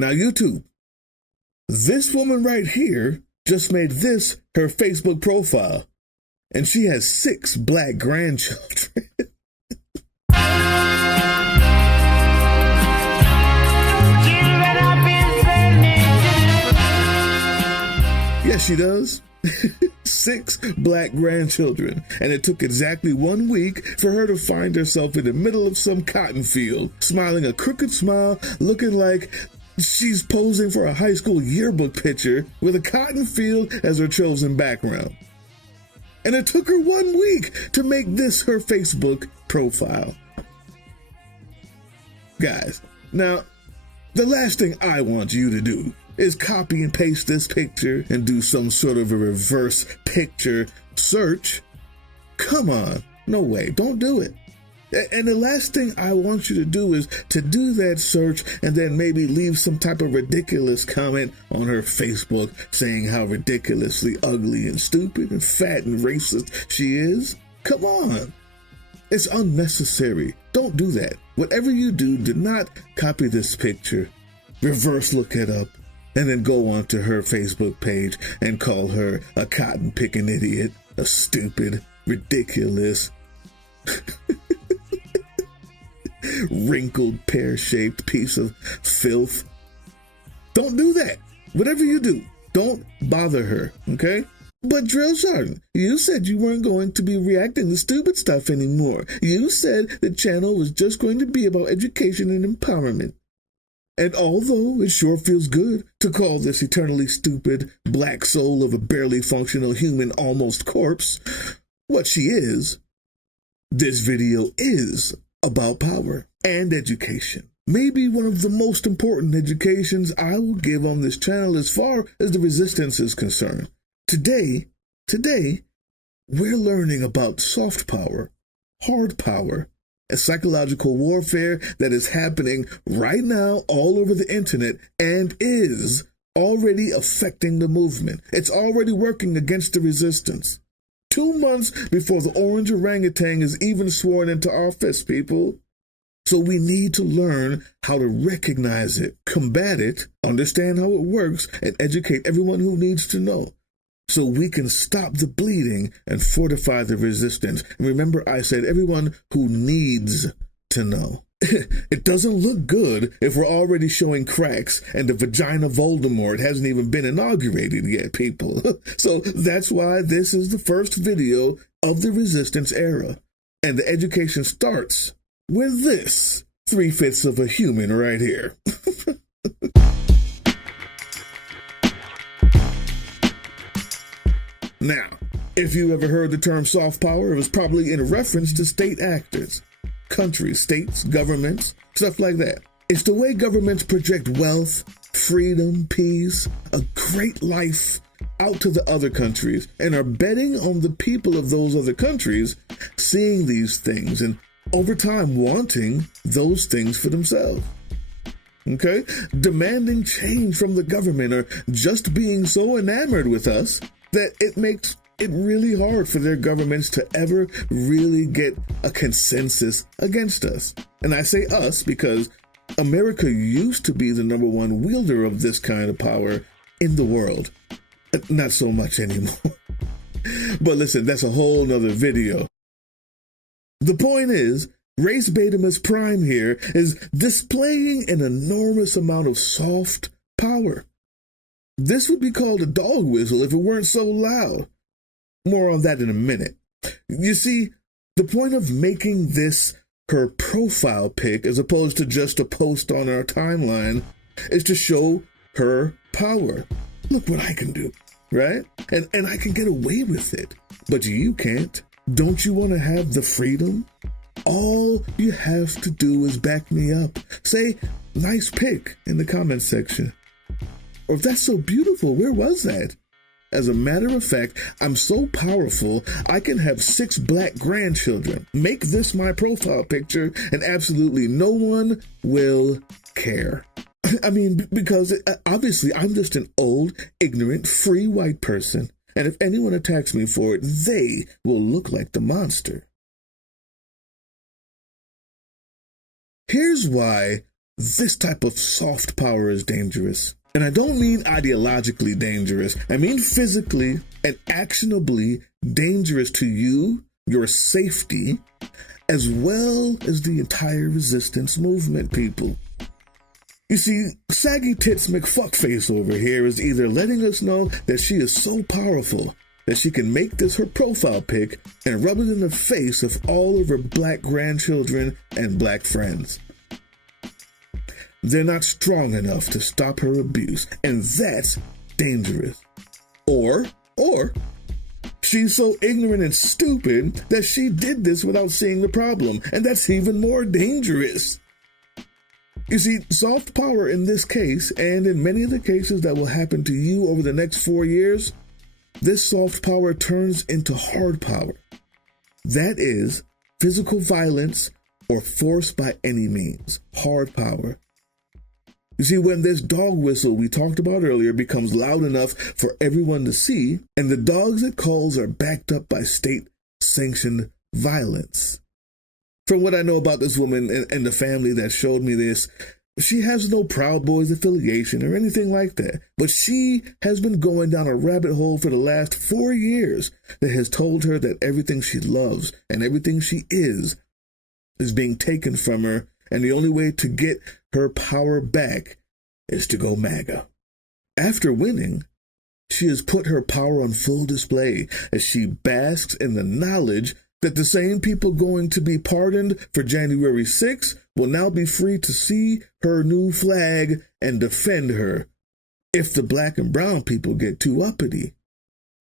Now, YouTube, this woman right here just made this her Facebook profile, and she has 6 black grandchildren. Yes, she does. 6 black grandchildren, and it took exactly 1 week for her to find herself in the middle of some cotton field, smiling a crooked smile, looking like she's posing for a high school yearbook picture with a cotton field as her chosen background. And it took her 1 week to make this her Facebook profile. Guys, now, the last thing I want you to do is copy and paste this picture and do some sort of a reverse picture search. Come on, no way, don't do it. And the last thing I want you to do is to do that search and then maybe leave some type of ridiculous comment on her Facebook saying how ridiculously ugly and stupid and fat and racist she is. Come on. It's unnecessary. Don't do that. Whatever you do, do not copy this picture, reverse look it up, and then go onto her Facebook page and call her a cotton-picking idiot, a stupid, ridiculous, wrinkled, pear-shaped piece of filth. Don't do that. Whatever you do, don't bother her, okay? But Drill Sergeant, you said you weren't going to be reacting to stupid stuff anymore. You said the channel was just going to be about education and empowerment. And although it sure feels good to call this eternally stupid black soul of a barely functional human almost corpse what she is, this video is about power and education. Maybe one of the most important educations I will give on this channel as far as the resistance is concerned. Today, we're learning about soft power, hard power, and psychological warfare that is happening right now all over the internet and is already affecting the movement. It's already working against the resistance. 2 months before the orange orangutan is even sworn into office, people. So we need to learn how to recognize it, combat it, understand how it works, and educate everyone who needs to know, so we can stop the bleeding and fortify the resistance. And remember, I said everyone who needs to know. It doesn't look good if we're already showing cracks and the vagina Voldemort hasn't even been inaugurated yet, people. So that's why this is the first video of the resistance era. And the education starts with this 3/5 of a human right here. Now, if you ever heard the term soft power, it was probably in reference to state actors, countries, states, governments, stuff like that. It's the way governments project wealth, freedom, peace, a great life out to the other countries and are betting on the people of those other countries seeing these things and over time wanting those things for themselves. Okay? Demanding change from the government or just being so enamored with us that it makes it really hard for their governments to ever really get a consensus against us. And I say us because America used to be the #1 wielder of this kind of power in the world. Not so much anymore. But listen, that's a whole nother video. The point is, Race Betamus Prime here is displaying an enormous amount of soft power. This would be called a dog whistle if it weren't so loud. More on that in a minute. You see, the point of making this her profile pic as opposed to just a post on our timeline is to show her power. Look what I can do, right? And I can get away with it, but you can't. Don't you want to have the freedom? All you have to do is back me up. Say, nice pic in the comment section. Or if that's so beautiful, where was that? As a matter of fact, I'm so powerful, I can have 6 black grandchildren. Make this my profile picture, and absolutely no one will care. I mean, because obviously I'm just an old, ignorant, free white person. And if anyone attacks me for it, they will look like the monster. Here's why this type of soft power is dangerous. And I don't mean ideologically dangerous. I mean physically and actionably dangerous to you, your safety, as well as the entire resistance movement, people. You see, Saggy Tits McFuckface over here is either letting us know that she is so powerful that she can make this her profile pic and rub it in the face of all of her black grandchildren and black friends. They're not strong enough to stop her abuse, and that's dangerous. Or, she's so ignorant and stupid that she did this without seeing the problem, and that's even more dangerous. You see, soft power in this case, and in many of the cases that will happen to you over the next 4 years, this soft power turns into hard power. That is, physical violence or force by any means. Hard power. You see, when this dog whistle we talked about earlier becomes loud enough for everyone to see, and the dogs it calls are backed up by state-sanctioned violence. From what I know about this woman and the family that showed me this, she has no Proud Boys affiliation or anything like that, but she has been going down a rabbit hole for the last 4 years that has told her that everything she loves and everything she is being taken from her, and the only way to get her power back is to go MAGA. After winning, she has put her power on full display as she basks in the knowledge that the same people going to be pardoned for January 6th will now be free to see her new flag and defend her if the black and brown people get too uppity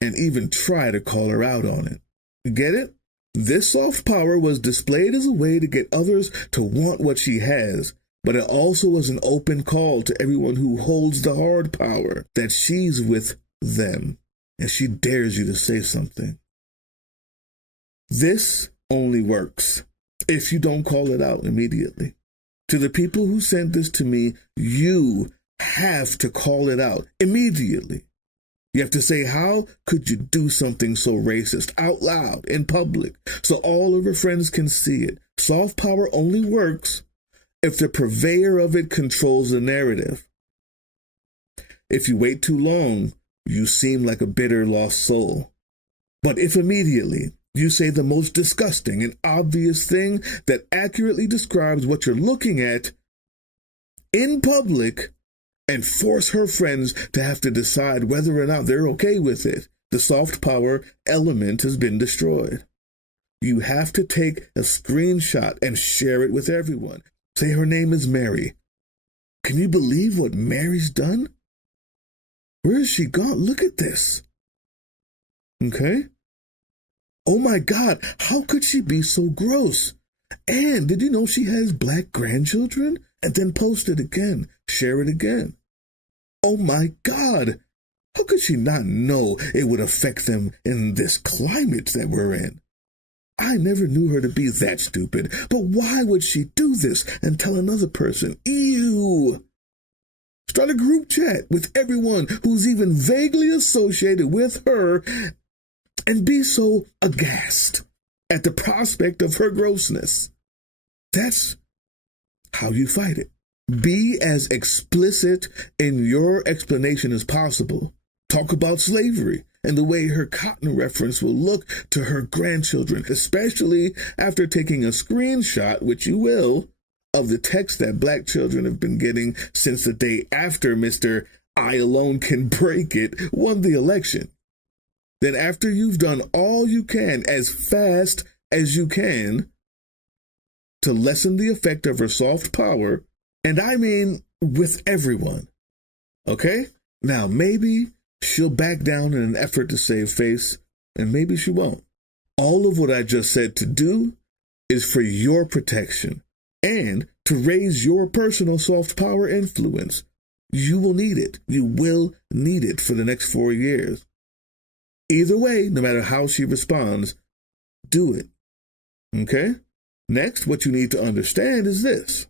and even try to call her out on it. You get it? This soft power was displayed as a way to get others to want what she has, but it also was an open call to everyone who holds the hard power that she's with them, and she dares you to say something. This only works if you don't call it out immediately. To the people who sent this to me, you have to call it out immediately. You have to say, how could you do something so racist out loud in public so all of your friends can see it? Soft power only works if the purveyor of it controls the narrative. If you wait too long, you seem like a bitter lost soul. But if immediately you say the most disgusting and obvious thing that accurately describes what you're looking at in public and force her friends to have to decide whether or not they're okay with it, the soft power element has been destroyed. You have to take a screenshot and share it with everyone. Say her name is Mary. Can you believe what Mary's done? Where is she gone? Look at this. Okay? Oh my God, how could she be so gross? And did you know she has black grandchildren? And then post it again, share it again. Oh my God, how could she not know it would affect them in this climate that we're in? I never knew her to be that stupid, but why would she do this and tell another person, ew? Start a group chat with everyone who's even vaguely associated with her and be so aghast at the prospect of her grossness. That's how you fight it. Be as explicit in your explanation as possible. Talk about slavery and the way her cotton reference will look to her grandchildren, especially after taking a screenshot, which you will, of the text that black children have been getting since the day after Mr. I Alone Can Break It won the election. Then after you've done all you can as fast as you can to lessen the effect of her soft power, and I mean with everyone, okay? Now maybe she'll back down in an effort to save face, and maybe she won't. All of what I just said to do is for your protection and to raise your personal soft power influence. You will need it. You will need it for the next 4 years. Either way, no matter how she responds, do it. Okay? Next, what you need to understand is this.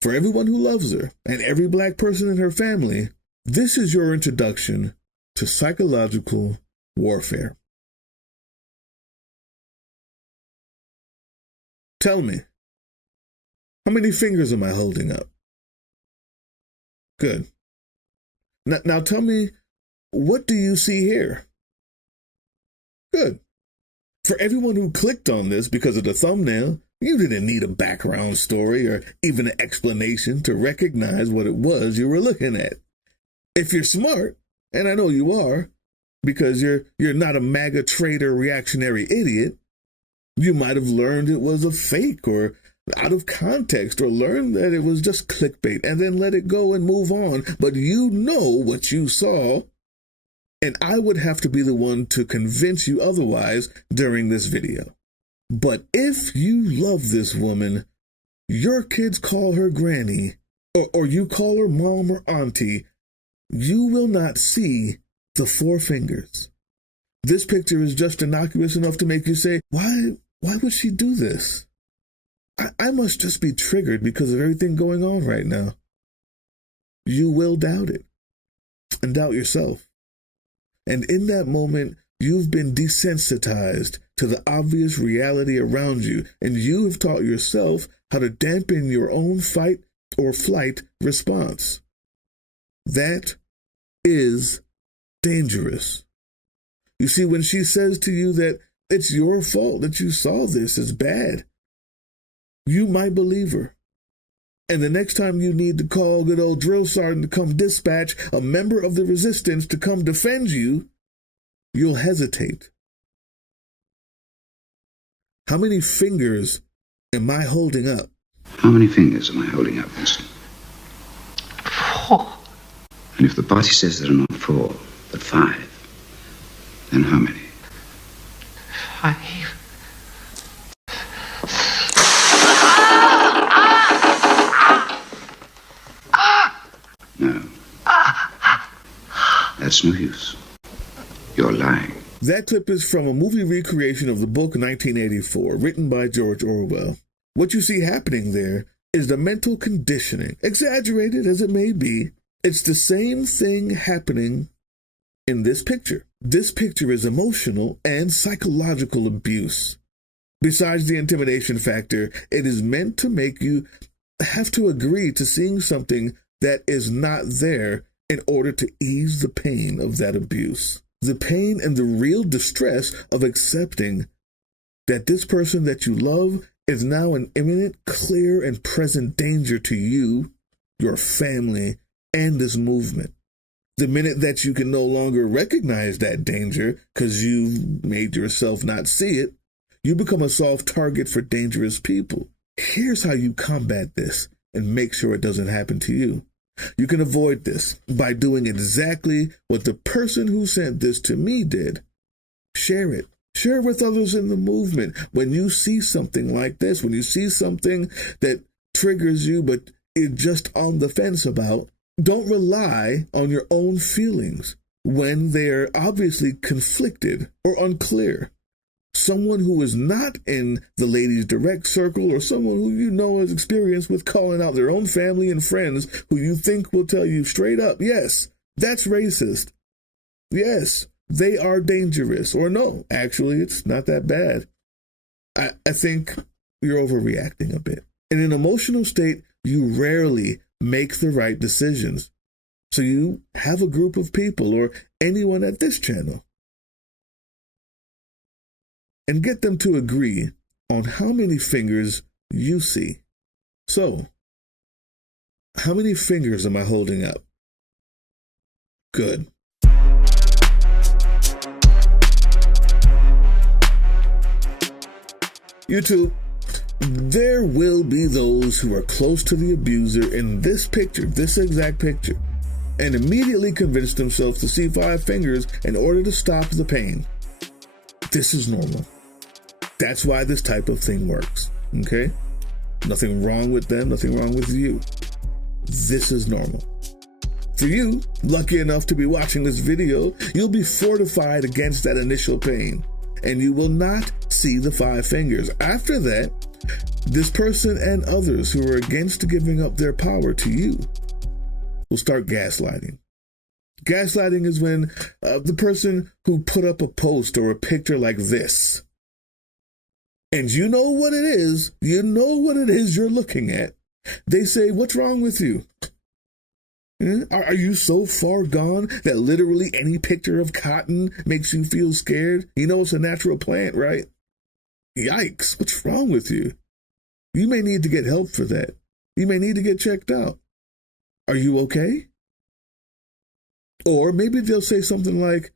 For everyone who loves her and every black person in her family, this is your introduction to psychological warfare. Tell me, how many fingers am I holding up? Good. Now tell me, what do you see here? Good. For everyone who clicked on this because of the thumbnail, you didn't need a background story or even an explanation to recognize what it was you were looking at. If you're smart, and I know you are, because you're not a MAGA traitor reactionary idiot, you might have learned it was a fake or out of context, or learned that it was just clickbait and then let it go and move on. But you know what you saw, and I would have to be the one to convince you otherwise during this video. But if you love this woman, your kids call her granny, or you call her mom or auntie, you will not see the 4 fingers. This picture is just innocuous enough to make you say, why would she do this? I must just be triggered because of everything going on right now. You will doubt it and doubt yourself. And in that moment, you've been desensitized to the obvious reality around you, and you have taught yourself how to dampen your own fight or flight response. That is dangerous. You see, when she says to you that it's your fault that you saw this, it's bad, you might believe her. And the next time you need to call good old drill sergeant to come dispatch a member of the resistance to come defend you, you'll hesitate. How many fingers am I holding up? How many fingers am I holding up, Winston? 4. And if the party says there are not 4, but 5, then how many? 5. No. That's no use. You're lying. That clip is from a movie recreation of the book 1984, written by George Orwell. What you see happening there is the mental conditioning. Exaggerated as it may be, it's the same thing happening in this picture. This picture is emotional and psychological abuse. Besides the intimidation factor, it is meant to make you have to agree to seeing something that is not there in order to ease the pain of that abuse. The pain and the real distress of accepting that this person that you love is now an imminent, clear, and present danger to you, your family, and this movement. The minute that you can no longer recognize that danger because you've made yourself not see it, you become a soft target for dangerous people. Here's how you combat this and make sure it doesn't happen to you. You can avoid this by doing exactly what the person who sent this to me did. Share it. Share it with others in the movement. When you see something like this, when you see something that triggers you but you're just on the fence about, don't rely on your own feelings when they're obviously conflicted or unclear. Someone who is not in the ladies' direct circle, or someone who you know has experience with calling out their own family and friends who you think will tell you straight up, yes, that's racist. Yes, they are dangerous. Or no, actually, it's not that bad. I think you're overreacting a bit. In an emotional state, you rarely make the right decisions. So you have a group of people, or anyone at this channel, and get them to agree on how many fingers you see. So, how many fingers am I holding up? Good. YouTube, there will be those who are close to the abuser in this picture, this exact picture, and immediately convince themselves to see 5 fingers in order to stop the pain. This is normal. That's why this type of thing works, okay? Nothing wrong with them, nothing wrong with you. This is normal. For you, lucky enough to be watching this video, you'll be fortified against that initial pain, and you will not see the 5 fingers. After that, this person and others who are against giving up their power to you will start gaslighting. Gaslighting is when the person who put up a post or a picture like this, and you know what it is you're looking at, they say, what's wrong with you? Are you so far gone that literally any picture of cotton makes you feel scared? You know it's a natural plant, right? Yikes, what's wrong with you? You may need to get help for that. You may need to get checked out. Are you okay? Or maybe they'll say something like,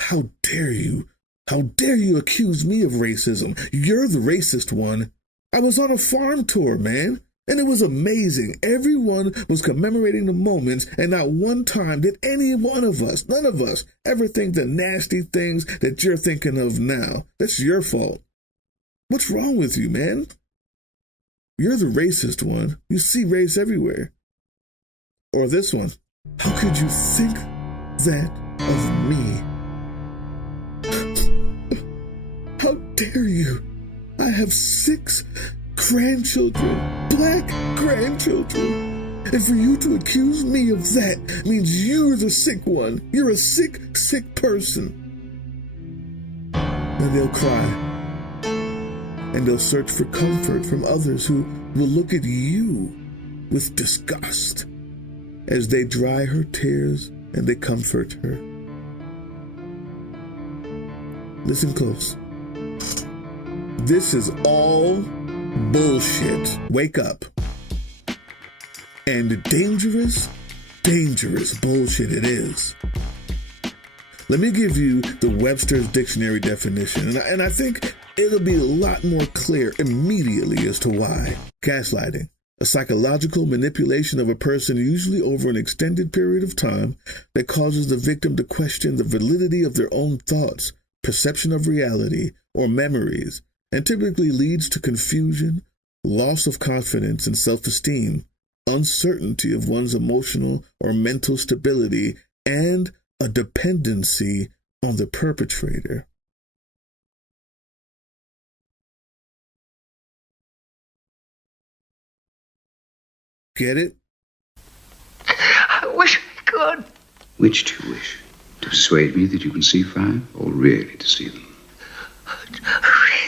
how dare you? How dare you accuse me of racism? You're the racist one. I was on a farm tour, man, and it was amazing. Everyone was commemorating the moments, and not one time did any one of us, none of us, ever think the nasty things that you're thinking of now. That's your fault. What's wrong with you, man? You're the racist one. You see race everywhere. Or this one. How could you think that of me? How dare you? I have 6 grandchildren, black grandchildren. And for you to accuse me of that means you're the sick one. You're a sick, sick person. And they'll cry. And they'll search for comfort from others who will look at you with disgust as they dry her tears and they comfort her. Listen close. This is all bullshit. Wake up. And dangerous, dangerous bullshit it is. Let me give you the Webster's Dictionary definition, and I think it'll be a lot more clear immediately as to why. Gaslighting, a psychological manipulation of a person usually over an extended period of time that causes the victim to question the validity of their own thoughts, perception of reality, or memories, and typically leads to confusion, loss of confidence and self-esteem, uncertainty of one's emotional or mental stability, and a dependency on the perpetrator. Get it? I wish I could. Which do you wish? To persuade me that you can see 5, or really to see them?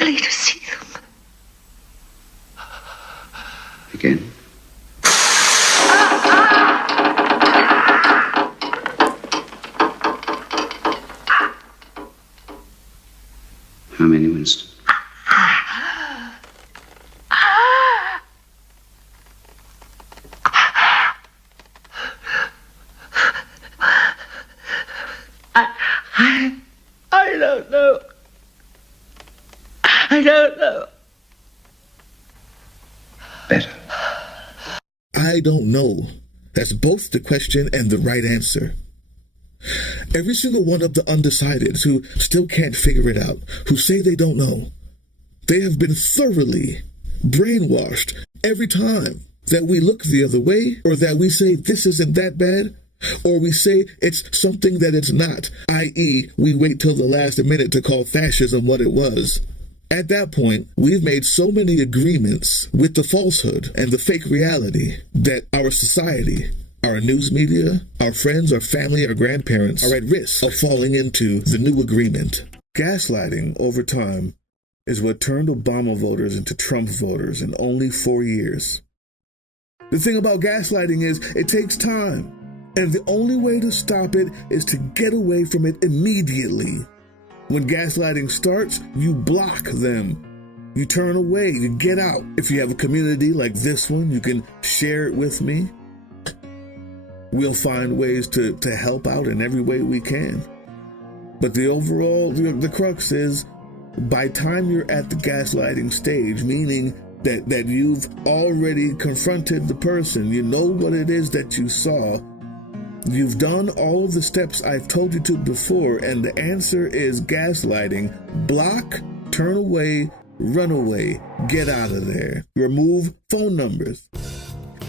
Really to see them. Again? How many, Winston? I don't know. I don't know. Better. I don't know. That's both the question and the right answer. Every single one of the undecideds who still can't figure it out, who say they don't know, they have been thoroughly brainwashed every time that we look the other way, or that we say this isn't that bad, or we say it's something that it's not, i.e., we wait till the last minute to call fascism what it was. At that point, we've made so many agreements with the falsehood and the fake reality that our society, our news media, our friends, our family, our grandparents are at risk of falling into the new agreement. Gaslighting over time is what turned Obama voters into Trump voters in only 4 years. The thing about gaslighting is it takes time, and the only way to stop it is to get away from it immediately. When gaslighting starts, you block them. You turn away, you get out. If you have a community like this one, you can share it with me. We'll find ways to help out in every way we can. But the crux is, by time you're at the gaslighting stage, meaning that you've already confronted the person, you know what it is that you saw, you've done all of the steps I've told you to before, and the answer is gaslighting. Block, turn away, run away, get out of there. Remove phone numbers.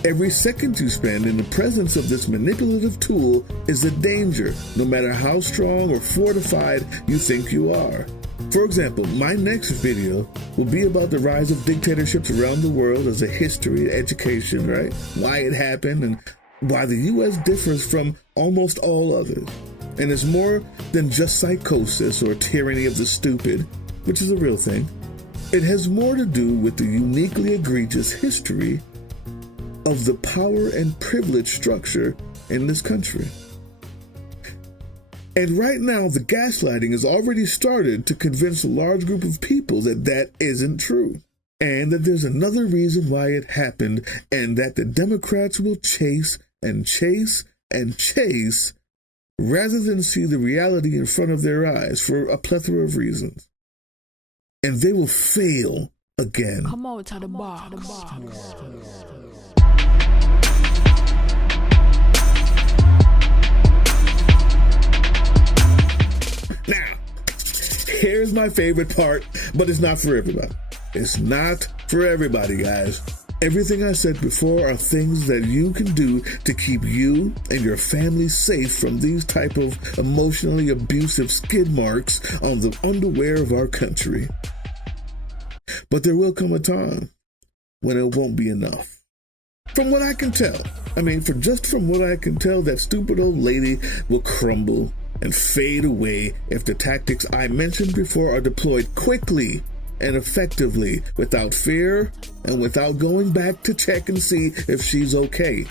Every second you spend in the presence of this manipulative tool is a danger, no matter how strong or fortified you think you are. For example, my next video will be about the rise of dictatorships around the world as a history, education, right? Why it happened and why the U.S. differs from almost all others. And it's more than just psychosis or tyranny of the stupid, which is a real thing. It has more to do with the uniquely egregious history of the power and privilege structure in this country. And right now, the gaslighting has already started to convince a large group of people that that isn't true, and that there's another reason why it happened, and that the Democrats will chase and chase and chase rather than see the reality in front of their eyes for a plethora of reasons. And they will fail again. Come out to the box. Now, here's my favorite part, but it's not for everybody. It's not for everybody, guys. Everything I said before are things that you can do to keep you and your family safe from these type of emotionally abusive skid marks on the underwear of our country. But there will come a time when it won't be enough. From what I can tell, from what I can tell, that stupid old lady will crumble and fade away if the tactics I mentioned before are deployed quickly and effectively, without fear and without going back to check and see if she's okay.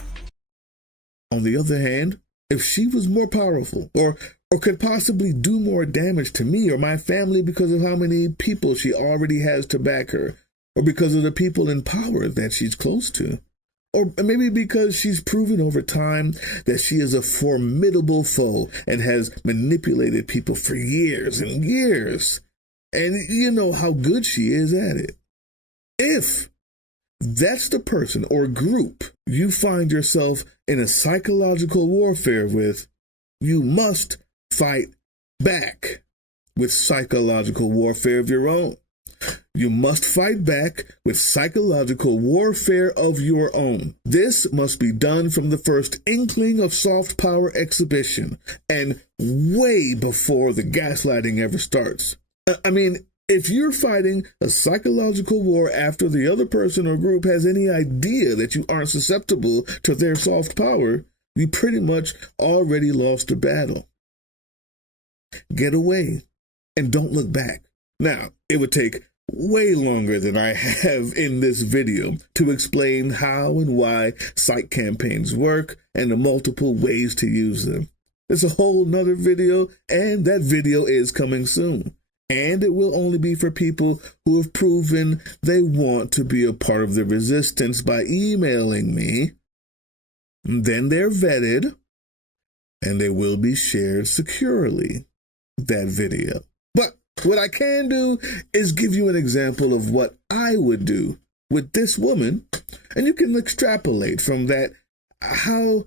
On the other hand, if she was more powerful or could possibly do more damage to me or my family because of how many people she already has to back her, or because of the people in power that she's close to, or maybe because she's proven over time that she is a formidable foe and has manipulated people for years and years, and you know how good she is at it. If that's the person or group you find yourself in a psychological warfare with, you must fight back with psychological warfare of your own. You must fight back with psychological warfare of your own. This must be done from the first inkling of soft power exhibition and way before the gaslighting ever starts. If you're fighting a psychological war after the other person or group has any idea that you aren't susceptible to their soft power, you pretty much already lost the battle. Get away and don't look back. Now, it would take way longer than I have in this video to explain how and why psych campaigns work and the multiple ways to use them. It's a whole nother video, and that video is coming soon. And it will only be for people who have proven they want to be a part of the resistance by emailing me. Then they're vetted, and they will be shared securely, that video. But what I can do is give you an example of what I would do with this woman, and you can extrapolate from that how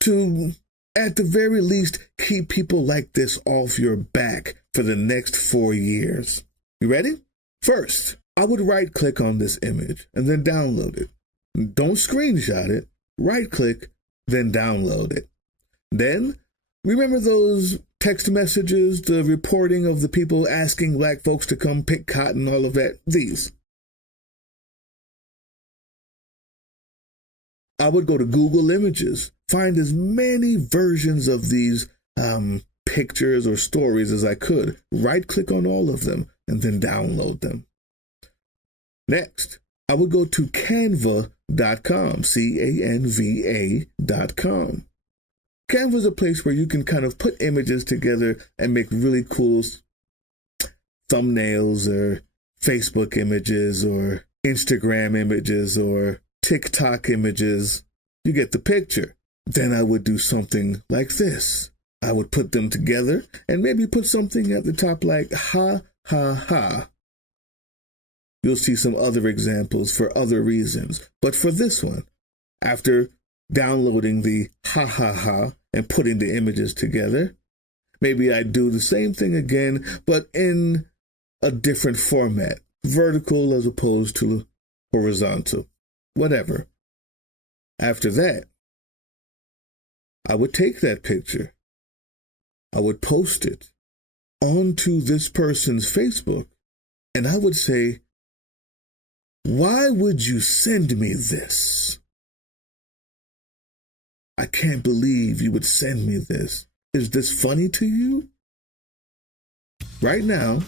to, at the very least, keep people like this off your back for the next 4 years. You ready? First, I would right-click on this image and then download it. Don't screenshot it. Right-click, then download it. Then, remember those text messages, the reporting of the people asking black folks to come pick cotton, all of that? These. I would go to Google Images, find as many versions of these pictures or stories as I could, right-click on all of them, and then download them. Next, I would go to canva.com, Canva.com. Canva is a place where you can kind of put images together and make really cool thumbnails or Facebook images or Instagram images or TikTok images. You get the picture. Then I would do something like this. I would put them together and maybe put something at the top like ha, ha, ha. You'll see some other examples for other reasons. But for this one, after downloading the ha, ha, ha and putting the images together, maybe I'd do the same thing again, but in a different format, vertical as opposed to horizontal, whatever. After that, I would take that picture, I would post it onto this person's Facebook, and I would say, why would you send me this? I can't believe you would send me this. Is this funny to you? Right now,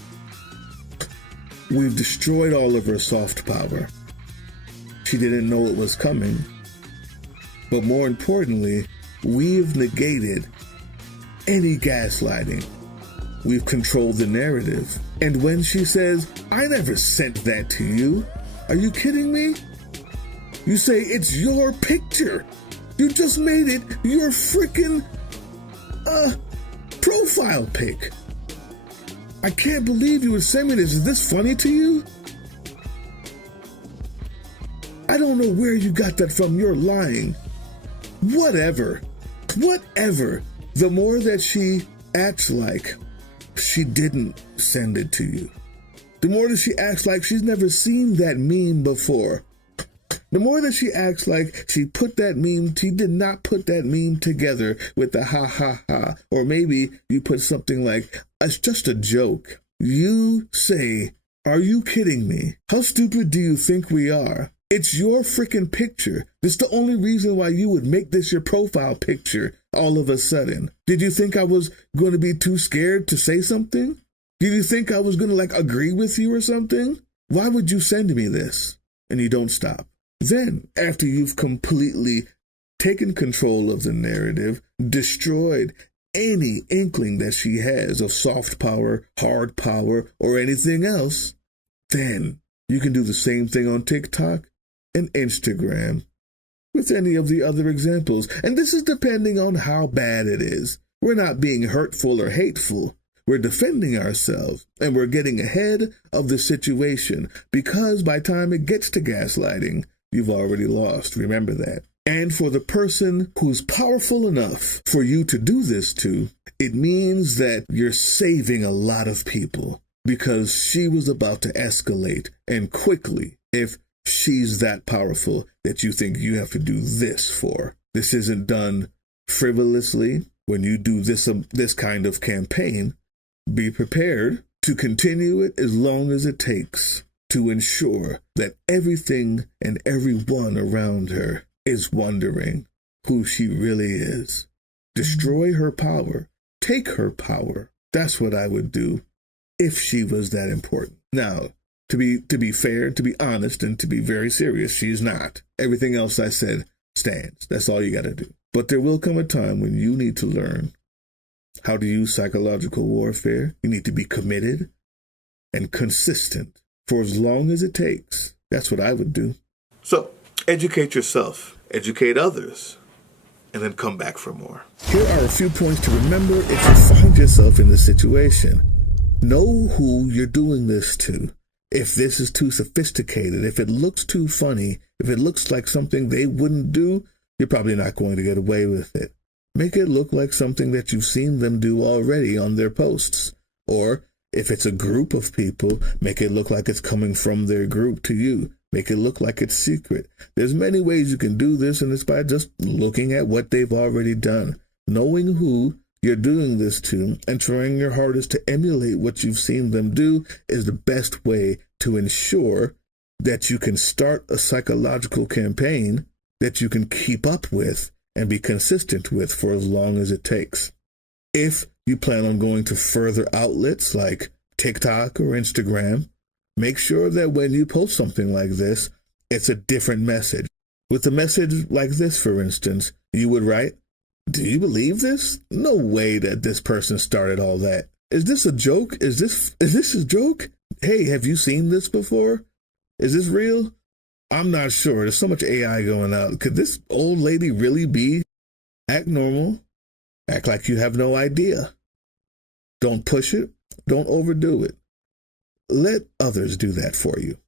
we've destroyed all of her soft power. She didn't know it was coming. But more importantly, we've negated any gaslighting. We've controlled the narrative. And when she says, I never sent that to you, are you kidding me? You say it's your picture. You just made it your freaking profile pic. I can't believe you would send me this. Is this funny to you? I don't know where you got that from. You're lying. Whatever. The more that she acts like she didn't send it to you, the more that she acts like she's never seen that meme before, the more that she acts like she did not put that meme together with the ha ha ha, or maybe you put something like, it's just a joke. You say, are you kidding me? How stupid do you think we are? It's your freaking picture. It's the only reason why you would make this your profile picture all of a sudden. Did you think I was going to be too scared to say something? Did you think I was going to agree with you or something? Why would you send me this? And you don't stop. Then, after you've completely taken control of the narrative, destroyed any inkling that she has of soft power, hard power, or anything else, then you can do the same thing on TikTok and Instagram with any of the other examples. And this is depending on how bad it is. We're not being hurtful or hateful. We're defending ourselves, and we're getting ahead of the situation, because by the time it gets to gaslighting, you've already lost. Remember that. And for the person who's powerful enough for you to do this to, it means that you're saving a lot of people, because she was about to escalate, and quickly, if she's that powerful that you think you have to do this for. This isn't done frivolously. When you do this kind of campaign, be prepared to continue it as long as it takes to ensure that everything and everyone around her is wondering who she really is. Destroy her power. Take her power. That's what I would do if she was that important. Now, to be fair, to be honest, and to be very serious, she's not. Everything else I said stands. That's all you got to do. But there will come a time when you need to learn how to use psychological warfare. You need to be committed and consistent for as long as it takes. That's what I would do. So, educate yourself, educate others, and then come back for more. Here are a few points to remember if you find yourself in this situation. Know who you're doing this to. If this is too sophisticated, if it looks too funny, if it looks like something they wouldn't do, you're probably not going to get away with it. Make it look like something that you've seen them do already on their posts. Or if it's a group of people, make it look like it's coming from their group to you. Make it look like it's secret. There's many ways you can do this, and it's by just looking at what they've already done. Knowing who you're doing this to and trying your hardest to emulate what you've seen them do is the best way to ensure that you can start a psychological campaign that you can keep up with and be consistent with for as long as it takes. If you plan on going to further outlets like TikTok or Instagram, make sure that when you post something like this, it's a different message. With a message like this, for instance, you would write, "Do you believe this? No way that this person started all that. Is this a joke? Is this a joke? Hey, have you seen this before? Is this real? I'm not sure. There's so much AI going out. Could this old lady really act normal? Act like you have no idea. Don't push it. Don't overdo it. Let others do that for you.